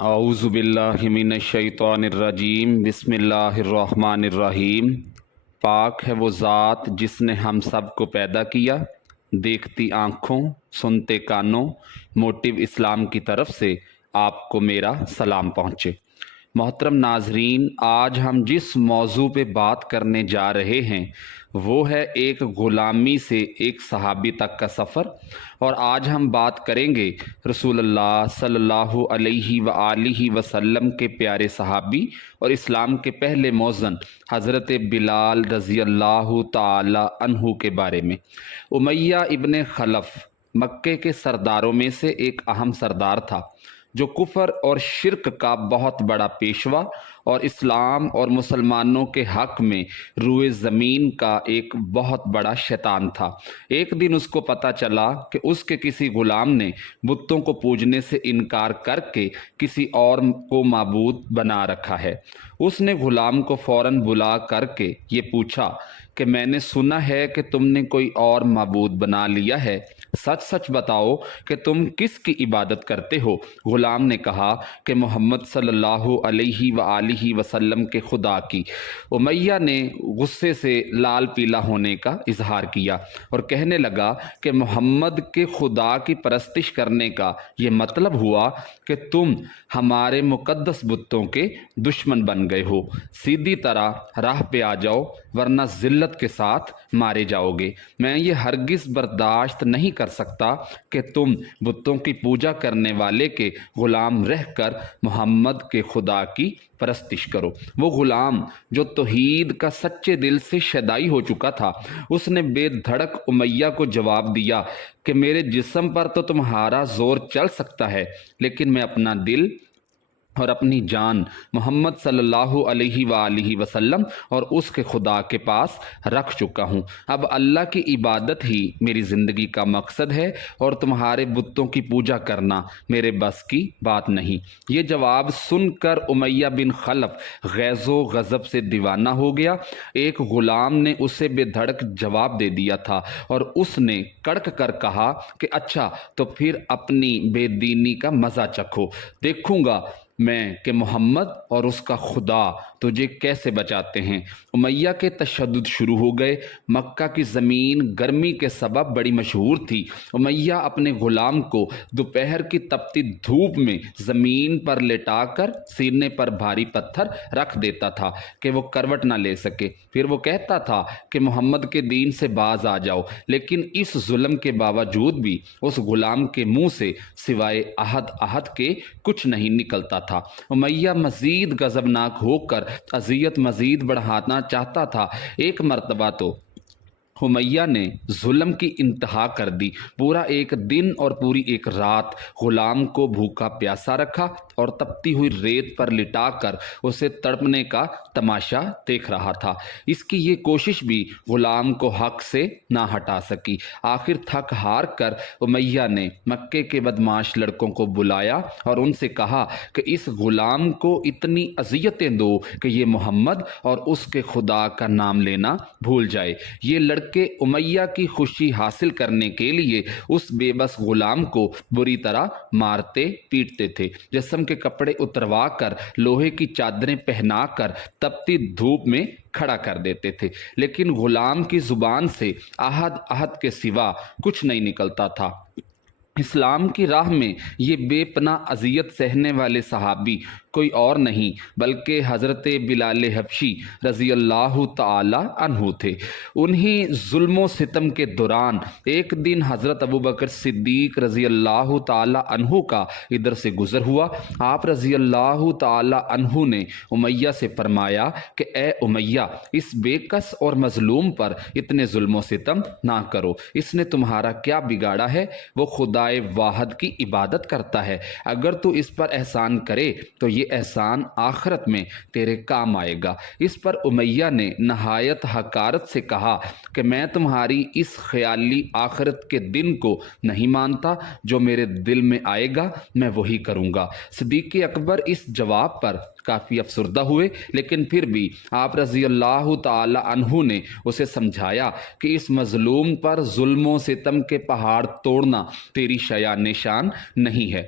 اعوذ باللہ من الشیطان الرجیم بسم اللہ الرحمن الرحیم۔ پاک ہے وہ ذات جس نے ہم سب کو پیدا کیا، دیکھتی آنکھوں سنتے کانوں۔ موٹیو اسلام کی طرف سے آپ کو میرا سلام پہنچے۔ محترم ناظرین، آج ہم جس موضوع پہ بات کرنے جا رہے ہیں وہ ہے ایک غلامی سے ایک صحابی تک کا سفر، اور آج ہم بات کریں گے رسول اللہ صلی اللہ علیہ وآلہ وسلم کے پیارے صحابی اور اسلام کے پہلے مؤذن حضرت بلال رضی اللہ تعالی عنہ کے بارے میں۔ امیہ ابن خلف مکے کے سرداروں میں سے ایک اہم سردار تھا، جو کفر اور شرک کا بہت بڑا پیشوا اور اسلام اور مسلمانوں کے حق میں روئے زمین کا ایک بہت بڑا شیطان تھا۔ ایک دن اس کو پتہ چلا کہ اس کے کسی غلام نے بتوں کو پوجنے سے انکار کر کے کسی اور کو معبود بنا رکھا ہے۔ اس نے غلام کو فوراً بلا کر کے یہ پوچھا کہ میں نے سنا ہے کہ تم نے کوئی اور معبود بنا لیا ہے، سچ سچ بتاؤ کہ تم کس کی عبادت کرتے ہو؟ غلام نے کہا کہ محمد صلی اللہ علیہ وآلہ وسلم کے خدا کی۔ امیہ نے غصے سے لال پیلا ہونے کا اظہار کیا اور کہنے لگا کہ محمد کے خدا کی پرستش کرنے کا یہ مطلب ہوا کہ تم ہمارے مقدس بتوں کے دشمن بن گئے ہو۔ سیدھی طرح راہ پہ آ جاؤ ورنہ ذلت کے ساتھ مارے جاؤ گے۔ میں یہ ہرگز برداشت نہیں کر سکتا کہ تم بتوں کی پوجا کرنے والے کے غلام رہ کر محمد کے خدا کی پرستش کرو۔ وہ غلام جو توحید کا سچے دل سے شیدائی ہو چکا تھا، اس نے بے دھڑک امیہ کو جواب دیا کہ میرے جسم پر تو تمہارا زور چل سکتا ہے، لیکن میں اپنا دل اور اپنی جان محمد صلی اللہ علیہ وآلہ وسلم اور اس کے خدا کے پاس رکھ چکا ہوں۔ اب اللہ کی عبادت ہی میری زندگی کا مقصد ہے اور تمہارے بتوں کی پوجا کرنا میرے بس کی بات نہیں۔ یہ جواب سن کر امیہ بن خلف غیظ و غضب سے دیوانہ ہو گیا۔ ایک غلام نے اسے بے دھڑک جواب دے دیا تھا اور اس نے کڑک کر کہا کہ اچھا تو پھر اپنی بے دینی کا مزہ چکھو، دیکھوں گا میں کہ محمد اور اس کا خدا تجھے کیسے بچاتے ہیں۔ امیہ کے تشدد شروع ہو گئے۔ مکہ کی زمین گرمی کے سبب بڑی مشہور تھی۔ امیہ اپنے غلام کو دوپہر کی تپتی دھوپ میں زمین پر لٹا کر سینے پر بھاری پتھر رکھ دیتا تھا کہ وہ کروٹ نہ لے سکے۔ پھر وہ کہتا تھا کہ محمد کے دین سے باز آ جاؤ، لیکن اس ظلم کے باوجود بھی اس غلام کے منہ سے سوائے احد احد کے کچھ نہیں نکلتا تھا۔ امیہ مزید غضبناک ہو کر اذیت مزید بڑھانا چاہتا تھا۔ ایک مرتبہ تو امیہ نے ظلم کی انتہا کر دی۔ پورا ایک دن اور پوری ایک رات غلام کو بھوکا پیاسا رکھا اور تپتی ہوئی ریت پر لٹا کر اسے تڑپنے کا تماشا دیکھ رہا تھا۔ اس کی یہ کوشش بھی غلام کو حق سے نہ ہٹا سکی۔ آخر تھک ہار کر امیہ نے مکے کے بدمعاش لڑکوں کو بلایا اور ان سے کہا کہ اس غلام کو اتنی اذیتیں دو کہ یہ محمد اور اس کے خدا کا نام لینا بھول جائے۔ یہ لڑکے امیہ کی خوشی حاصل کرنے کے لیے اس بے بس غلام کو بری طرح مارتے پیٹتے تھے، جسم کے کپڑے اتروا کر لوہے کی چادریں پہنا کر تپتی دھوپ میں کھڑا کر دیتے تھے، لیکن غلام کی زبان سے احد احد کے سوا کچھ نہیں نکلتا تھا۔ اسلام کی راہ میں یہ بے پناہ اذیت سہنے والے صحابی کوئی اور نہیں بلکہ حضرت بلال حبشی رضی اللہ تعالی عنہ تھے۔ انہی ظلم و ستم کے دوران ایک دن حضرت ابوبکر صدیق رضی اللہ تعالی عنہ کا ادھر سے گزر ہوا۔ آپ رضی اللہ تعالی عنہ نے امیہ سے فرمایا کہ اے امیہ، اس بے کس اور مظلوم پر اتنے ظلم و ستم نہ کرو، اس نے تمہارا کیا بگاڑا ہے؟ وہ خدائے واحد کی عبادت کرتا ہے، اگر تو اس پر احسان کرے تو یہ احسان آخرت میں تیرے کام آئے گا۔ اس پر امیہ نے نہایت حقارت سے کہا کہ میں تمہاری اس خیالی آخرت کے دن کو نہیں مانتا، جو میرے دل میں آئے گا میں وہی کروں گا۔ صدیق اکبر اس جواب پر کافی افسردہ ہوئے، لیکن پھر بھی آپ رضی اللہ تعالی عنہ نے اسے سمجھایا کہ اس مظلوم پر ظلم و ستم کے پہاڑ توڑنا تیری شایان شان نہیں ہے۔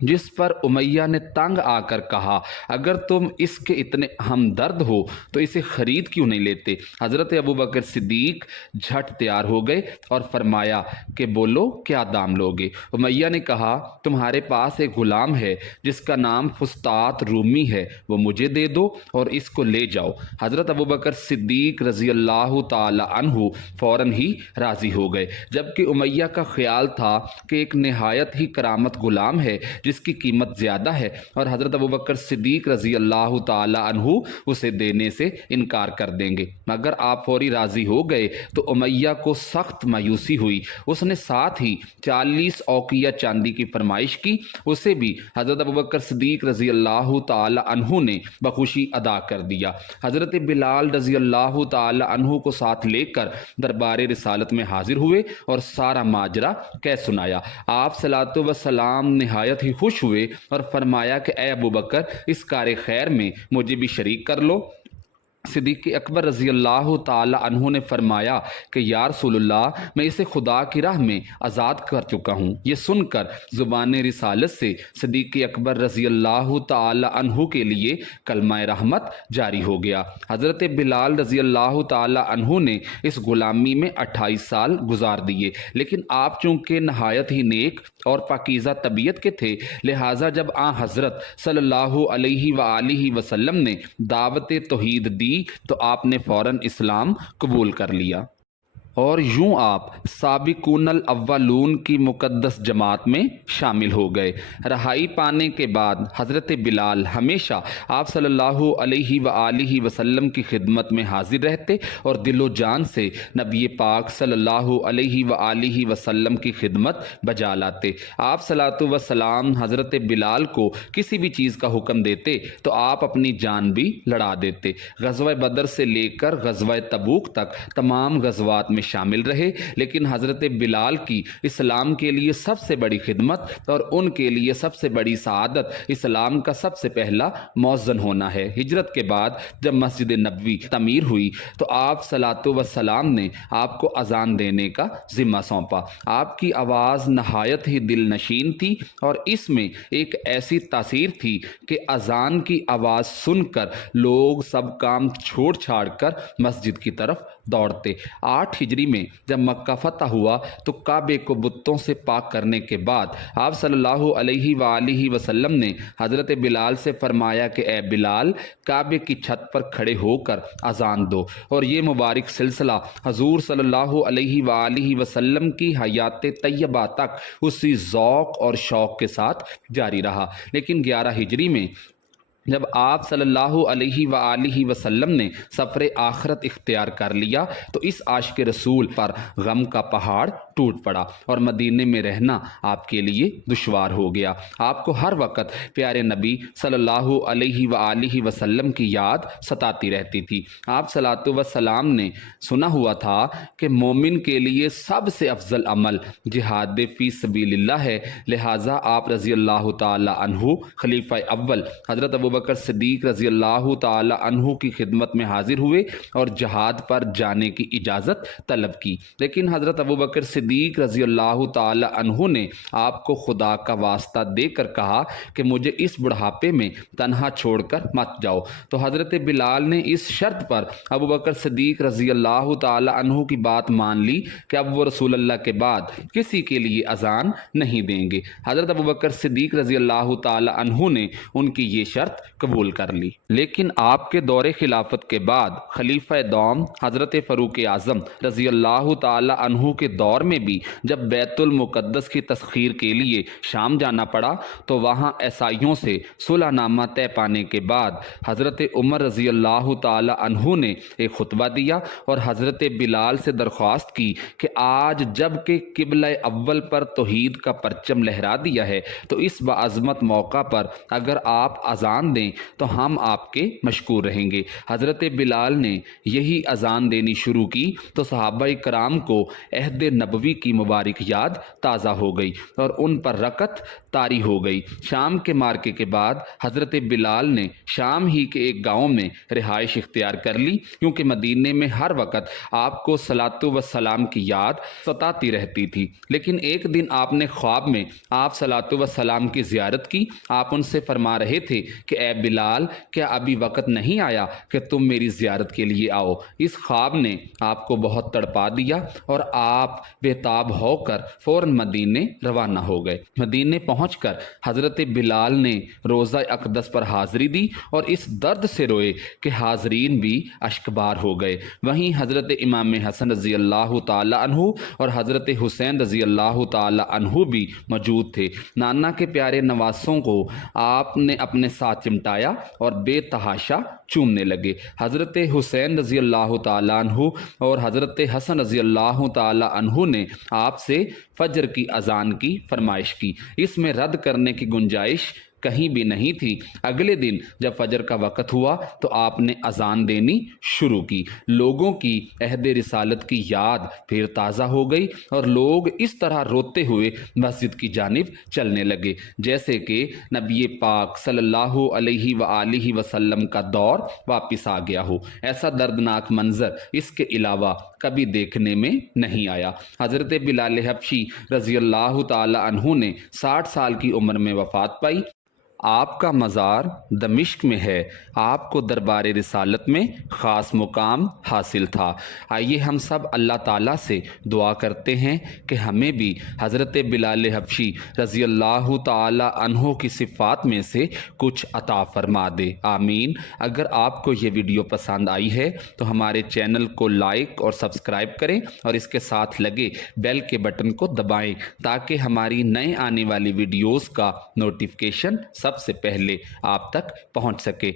جس پر امیہ نے تنگ آ کر کہا اگر تم اس کے اتنے ہمدرد ہو تو اسے خرید کیوں نہیں لیتے؟ حضرت ابوبکر صدیق جھٹ تیار ہو گئے اور فرمایا کہ بولو کیا دام لوگے؟ امیہ نے کہا تمہارے پاس ایک غلام ہے جس کا نام فسطاط رومی ہے، وہ مجھے دے دو اور اس کو لے جاؤ۔ حضرت ابوبکر صدیق رضی اللہ تعالی عنہ فوراً ہی راضی ہو گئے، جبکہ امیہ کا خیال تھا کہ ایک نہایت ہی کرامت غلام ہے جس کی قیمت زیادہ ہے اور حضرت ابوبکر صدیق رضی اللہ تعالی عنہ اسے دینے سے انکار کر دیں گے، مگر آپ فوری راضی ہو گئے تو امیہ کو سخت مایوسی ہوئی۔ اس نے ساتھ ہی 40 اوقیہ چاندی کی فرمائش کی، اسے بھی حضرت ابوبکر صدیق رضی اللہ تعالی عنہ نے بخوشی ادا کر دیا۔ حضرت بلال رضی اللہ تعالی عنہ کو ساتھ لے کر دربار رسالت میں حاضر ہوئے اور سارا ماجرا کہہ سنایا۔ آپ صلوات و سلام نہایت ہی خوش ہوئے اور فرمایا کہ اے ابوبکر اس کار خیر میں مجھے بھی شریک کر لو۔ صدیق اکبر رضی اللہ تعالی عنہ نے فرمایا کہ یا رسول اللہ میں اسے خدا کی راہ میں آزاد کر چکا ہوں۔ یہ سن کر زبان رسالت سے صدیق اکبر رضی اللہ تعالی عنہ کے لیے کلمہ رحمت جاری ہو گیا۔ حضرت بلال رضی اللہ تعالی عنہ نے اس غلامی میں 28 سال گزار دیے، لیکن آپ چونکہ نہایت ہی نیک اور پاکیزہ طبیعت کے تھے، لہٰذا جب حضرت صلی اللہ علیہ وآلہ وسلم نے دعوت توحید دی تو آپ نے فوراً اسلام قبول کر لیا اور یوں آپ سابقون الاولون کی مقدس جماعت میں شامل ہو گئے۔ رہائی پانے کے بعد حضرت بلال ہمیشہ آپ صلی اللہ علیہ وآلہ وسلم کی خدمت میں حاضر رہتے اور دل و جان سے نبی پاک صلی اللہ علیہ وآلہ وسلم کی خدمت بجا لاتے۔ آپ صلوات و سلام حضرت بلال کو کسی بھی چیز کا حکم دیتے تو آپ اپنی جان بھی لڑا دیتے۔ غزوہ بدر سے لے کر غزوہ تبوک تک تمام غزوات میں شامل رہے، لیکن حضرت بلال کی اسلام کے لیے سب سے بڑی خدمت اور ان کے لیے سب سے بڑی سعادت اسلام کا سب سے پہلا مؤذن ہونا ہے۔ ہجرت کے بعد جب مسجد نبوی تعمیر ہوئی تو آپ صلوات و سلام نے آپ کو اذان دینے کا ذمہ سونپا۔ آپ کی آواز نہایت ہی دل نشین تھی اور اس میں ایک ایسی تاثیر تھی کہ اذان کی آواز سن کر لوگ سب کام چھوڑ چھاڑ کر مسجد کی طرف دوڑتے۔ 8 ہجری میں جب مکہ فتح ہوا تو کعبے کو بتوں سے پاک کرنے کے بعد آپ صلی اللہ علیہ وآلہ وسلم نے حضرت بلال سے فرمایا کہ اے بلال کعبے کی چھت پر کھڑے ہو کر اذان دو، اور یہ مبارک سلسلہ حضور صلی اللہ علیہ وآلہ وسلم کی حیات طیبہ تک اسی ذوق اور شوق کے ساتھ جاری رہا۔ لیکن 11 ہجری میں جب آپ صلی اللہ علیہ وآلہ وسلم نے سفر آخرت اختیار کر لیا تو اس عاشق رسول پر غم کا پہاڑ ٹوٹ پڑا اور مدینے میں رہنا آپ کے لیے دشوار ہو گیا۔ آپ کو ہر وقت پیارے نبی صلی اللہ علیہ وآلہ وسلم کی یاد ستاتی رہتی تھی۔ آپ صلوات و سلام نے سنا ہوا تھا کہ مومن کے لیے سب سے افضل عمل جہاد فی سبیل اللہ ہے، لہٰذا آپ رضی اللہ تعالی عنہ خلیفہ اول حضرت ابوبکر صدیق رضی اللہ تعالی عنہ کی خدمت میں حاضر ہوئے اور جہاد پر جانے کی اجازت طلب کی، لیکن حضرت ابوبکر صدیق رضی اللہ تعالی عنہ نے آپ کو خدا کا واسطہ دے کر کہا کہ مجھے اس بڑھاپے میں تنہا چھوڑ کر مت جاؤ۔ تو حضرت بلال نے اس شرط پر ابوبکر صدیق رضی اللہ تعالی عنہ کی بات مان لی کہ اب وہ رسول اللہ کے بعد کسی کے لیے اذان نہیں دیں گے۔ حضرت ابوبکر صدیق رضی اللہ تعالی عنہ نے ان کی یہ شرط قبول کر لی، لیکن آپ کے دور خلافت کے بعد خلیفہ دوم حضرت فاروق اعظم رضی اللہ تعالی عنہ کے دور میں بھی جب بیت المقدس کی تسخیر کے لیے شام جانا پڑا تو وہاں عیسائیوں سے صلح نامہ طے پانے کے بعد حضرت عمر رضی اللہ تعالی عنہ نے ایک خطبہ دیا اور حضرت بلال سے درخواست کی کہ آج جب کہ قبلہ اول پر توحید کا پرچم لہرا دیا ہے تو اس باعظمت موقع پر اگر آپ اذان دیں تو ہم آپ کے مشکور رہیں گے۔ حضرت بلال نے یہی اذان دینی شروع کی تو صحابہ کرام کو عہد نبوی کی مبارک یاد تازہ ہو گئی اور ان پر رکعت طاری ہو گئی۔ شام کے مارکے کے بعد حضرت بلال نے شام ہی کے ایک گاؤں میں رہائش اختیار کر لی، کیونکہ مدینے میں ہر وقت آپ کو صلاۃ و سلام کی یاد ستاتی رہتی تھی۔ لیکن ایک دن آپ نے خواب میں آپ صلاۃ و سلام کی زیارت کی۔ آپ ان سے فرما رہے تھے کہ اے بلال، کیا ابھی وقت نہیں آیا کہ تم میری زیارت کے لیے آؤ؟ اس خواب نے آپ کو بہت تڑپا دیا اور آپ بےتاب ہو کر فوراً مدینے روانہ ہو گئے۔ مدینے پہنچ کر حضرت بلال نے روضہ اقدس پر حاضری دی اور اس درد سے روئے کہ حاضرین بھی اشکبار ہو گئے۔ وہیں حضرت امام حسن رضی اللہ تعالی عنہ اور حضرت حسین رضی اللہ تعالی عنہ بھی موجود تھے۔ نانا کے پیارے نواسوں کو آپ نے اپنے ساتھ چمٹایا اور بے تحاشا چومنے لگے۔ حضرت حسین رضی اللہ تعالی عنہ اور حضرت حسن رضی اللہ تعالی عنہ نے آپ سے فجر کی اذان کی فرمائش کی۔ اس میں رد کرنے کی گنجائش کہیں بھی نہیں تھی۔ اگلے دن جب فجر کا وقت ہوا تو آپ نے اذان دینی شروع کی۔ لوگوں کی عہد رسالت کی یاد پھر تازہ ہو گئی اور لوگ اس طرح روتے ہوئے مسجد کی جانب چلنے لگے جیسے کہ نبی پاک صلی اللہ علیہ وآلہ وسلم کا دور واپس آ گیا ہو۔ ایسا دردناک منظر اس کے علاوہ کبھی دیکھنے میں نہیں آیا۔ حضرت بلال حبشی رضی اللہ تعالی عنہ نے 60 سال کی عمر میں وفات پائی۔ آپ کا مزار دمشق میں ہے۔ آپ کو دربار رسالت میں خاص مقام حاصل تھا۔ آئیے ہم سب اللہ تعالیٰ سے دعا کرتے ہیں کہ ہمیں بھی حضرت بلال حبشی رضی اللہ تعالی عنہ کی صفات میں سے کچھ عطا فرما دے، آمین۔ اگر آپ کو یہ ویڈیو پسند آئی ہے تو ہمارے چینل کو لائک اور سبسکرائب کریں اور اس کے ساتھ لگے بیل کے بٹن کو دبائیں تاکہ ہماری نئے آنے والی ویڈیوز کا نوٹیفیکیشن سب سے پہلے آپ تک پہنچ سکے۔